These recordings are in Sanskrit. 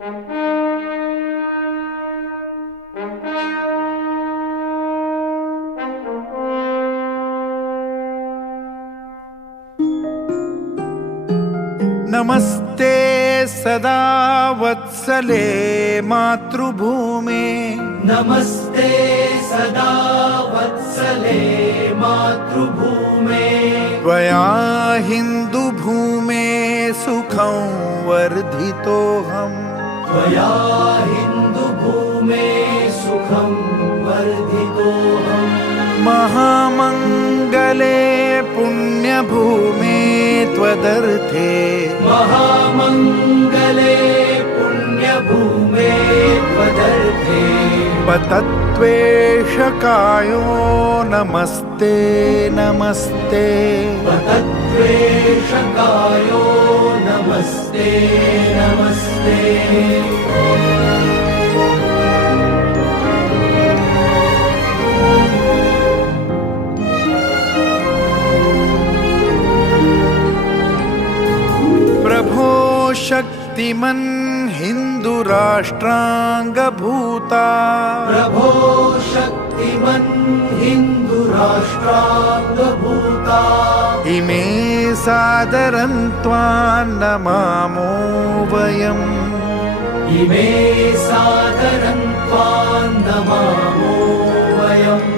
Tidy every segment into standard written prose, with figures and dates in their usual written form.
नमस्ते सदा वत्सले मातृभूमे। नमस्ते सदा वत्सले मातृभूमे। त्वया हिन्दुभूमे सुखं वर्धितोऽहम्। त्वया हिन्दुभूमे सुखं वर्धितोऽहम्। महामङ्गले पुण्यभूमे त्वदर्थे। महामङ्गले पुण्यभूमे त्वदर्थे। पतत्वेषकायो नमस्ते नमस्ते। पतत्वेषकायो नमस्ते नमस्ते। प्रभो शक्तिमन् हिन्दुराष्ट्राङ्गभूता। प्रभो शक्तिमन् हिन्दुराष्ट्राङ्गभूता। इमे सादरं त्वां नमामो वयम्। इमे सादरं त्वां नमामो वयम्।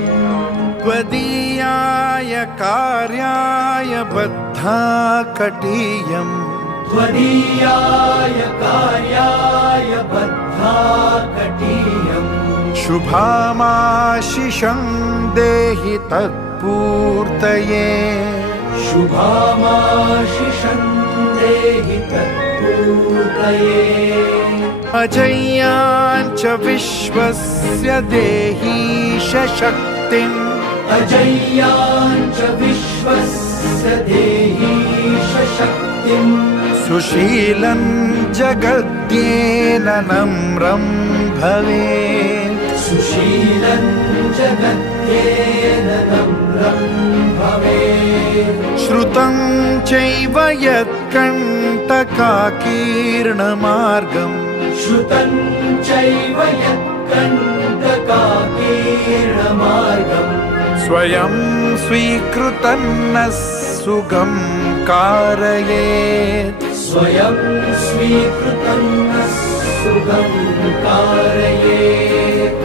त्वदीयाय कार्याय बद्धा कटीयम्। त्वदीयाय कार्याय बद्धा कटीयम्। शुभामाशिषं देहि तत्पूर्तये। शुभामाशिषं देहि तत्पूर्तये। अजय्याञ्च विश्वस्य देहीश शक्तिम्। अजय्याञ्च विश्वस्य देहीश शक्तिम्। सुशीलं जगद्येन नम्रं भवेत्। सुशीलं जगद्येन नम्रं भवेत्। श्रुतं चैव यत्कण्टकाकीर्णमार्गम्। श्रुतं चैव यत्कण्टकाकीर्णमार्गम्। स्वयं स्वीकृतं नः सुगं कारयेत्। स्वयं स्वीकृतं नः सुगं कारयेत्।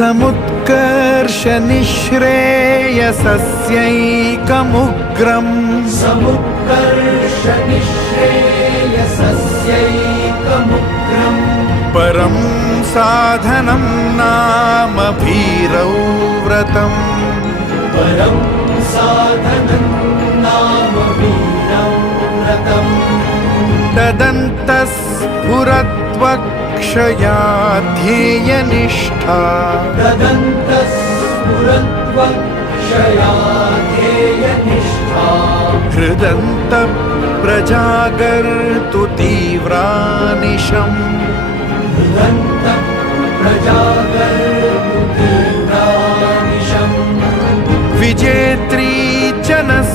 समुत्कर्ष निःश्रेयसस्यैकमुग्रम्। समुत्कर्ष निःश्रेयसस्यैकमुग्रम्। परं साधनं नाम भीरौ व्रतम्। परं साधनं नाम वीरौ व्रतम्। तदन्तस्फुरत्वक्षया ध्येयनिष्ठा। तदन्तस्फुरत्वक्षया ध्येयनिष्ठा। हृदन्तप्रजागर्तु तीव्रानिशम्। हृदन्तप्रजागर्तु तीव्रानिशम्। विजेत्री च नः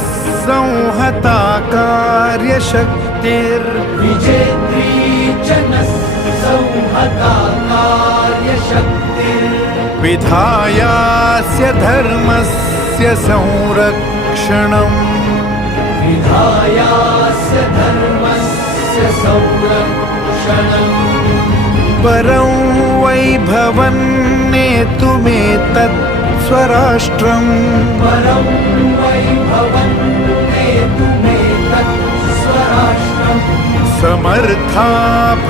संहता कार्यशक्तिर्। विजेत्री च नः संहता कार्यशक्तिर्। विधायास्य धर्मस्य संरक्षणम्। विधायास्य धर्मस्य संरक्षणम्। परं वैभवन्नेतुमेतत् स्वराष्ट्रम्। परं वैभवन्नेतुमेतत् स्वराष्ट्रम्। समर्था